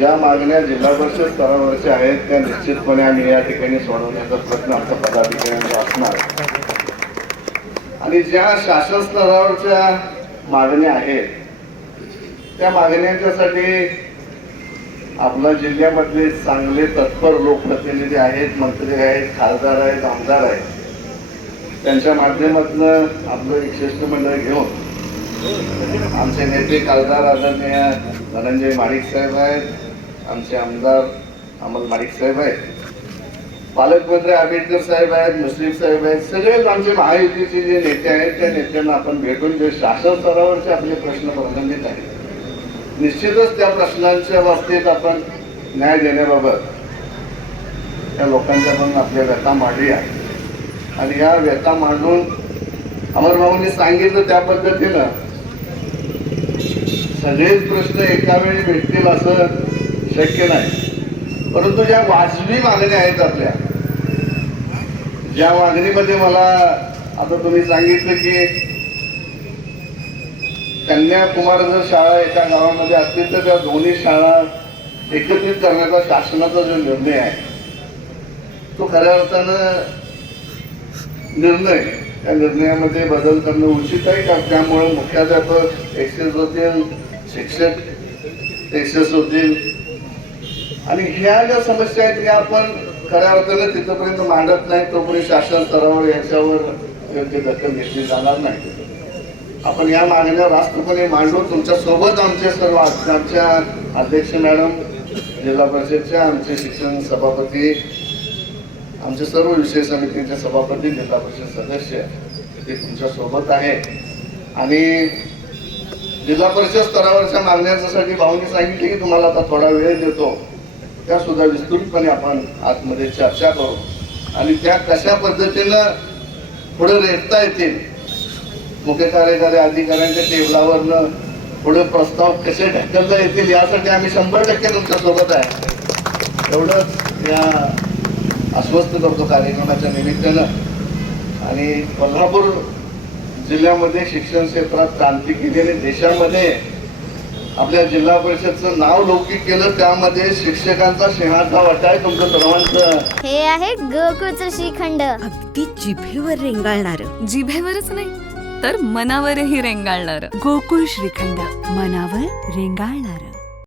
ज्या मागण्या जिल्हा परिषद स्तरावरच्या आहेत त्या निश्चितपणे आम्ही या ठिकाणी सोडवण्याचा प्रयत्न आमच्या पदाधिकाऱ्यांचा असणार. आणि ज्या शासन स्तरावरच्या मागण्या आहेत त्या मागण्यांच्यासाठी आपल्या जिल्ह्यामधले चांगले तत्पर लोकप्रतिनिधी आहेत, मंत्री आहेत, खासदार आहेत, आमदार आहेत, त्यांच्या माध्यमातून आपलं एक शिष्टमंडळ घेऊन आमचे नेते खासदार आदरणीय धनंजय माडिक साहेब आहेत, आमचे आमदार अमल माडिक साहेब आहेत, पालकमंत्री आंबेडकर साहेब आहेत, मुश्रीफ साहेब आहेत, सगळेच आमचे महायुतीचे जे नेते आहेत त्या नेत्यांना आपण भेटून जे शासन स्तरावरचे आपले प्रश्न प्रलंबित आहेत निश्चितच त्या प्रश्नांच्या बाबतीत आपण न्याय देण्याबाबत त्या लोकांच्या पण आपल्या व्यथा मांडल्या आणि या व्यथा मांडून अमरभाऊंनी सांगितलं त्या पद्धतीनं सगळेच प्रश्न एका वेळी भेटतील असं शक्य नाही, परंतु ज्या वाजवी मागण्या आहेत आपल्या, ज्या मागणीमध्ये मला आता तुम्ही सांगितलं की कन्याकुमार जर शाळा एका गावामध्ये असतील तर त्या दोन्ही शाळा एकत्रित करण्याचा शासनाचा जो निर्णय आहे तो खऱ्या अर्थानं निर्णय, त्या निर्णयामध्ये बदल करणं उचित आहे का? त्यामुळे मुख्याध्यापक एक्सेस होतील, शिक्षक एक्सेस होतील आणि ह्या ज्या समस्या आहेत या आपण खऱ्या अर्थानं तिथपर्यंत मांडत नाही तोपर्यंत शासन स्तरावर याच्यावर योग्य दखल घेतली जाणार नाही. आपण या मागण्या राष्ट्रपणे मांडू. तुमच्या सोबत आमचे सर्व आमच्या अध्यक्ष मॅडम, जिल्हा परिषदच्या आमचे शिक्षण सभापती, आमचे सर्व विषय समितीचे सभापती, जिल्हा परिषद सदस्य ते तुमच्या सोबत आहे. आणि जिल्हा परिषद स्तरावरच्या मागण्यांसाठी भाऊंनी सांगितले की तुम्हाला आता थोडा वेळ देतो, त्या सुद्धा विस्तृतपणे आपण आतमध्ये चर्चा करू आणि त्या कशा पद्धतीनं पुढे रेटता येतील, मुख्य कार्यकारी अधिकाऱ्यांच्या टेबलावरनं पुढे प्रस्ताव कसे ढकलता येतील यासाठी आम्ही 100% तुमच्या सोबत आहे एवढंच या आश्वस्त करतो कार्यक्रमाच्या निमित्तानं. आणि कोल्हापूर जिल्ह्यामध्ये शिक्षण क्षेत्रात क्रांती केली आणि देशामध्ये आपल्या जिल्हा परिषदचं नाव लौकिक केलं, त्यामध्ये शिक्षकांचा सिंहाचा वाटा आहे तुमचं सर्वांचं. हे आहे गोकुळचं श्रीखंड, अगदी जिभेवर रेंगाळणार. जिभेवरच नाही तर मनावरही रेंगाळणार. गोकुळ श्रीखंड, मनावर रेंगाळणार.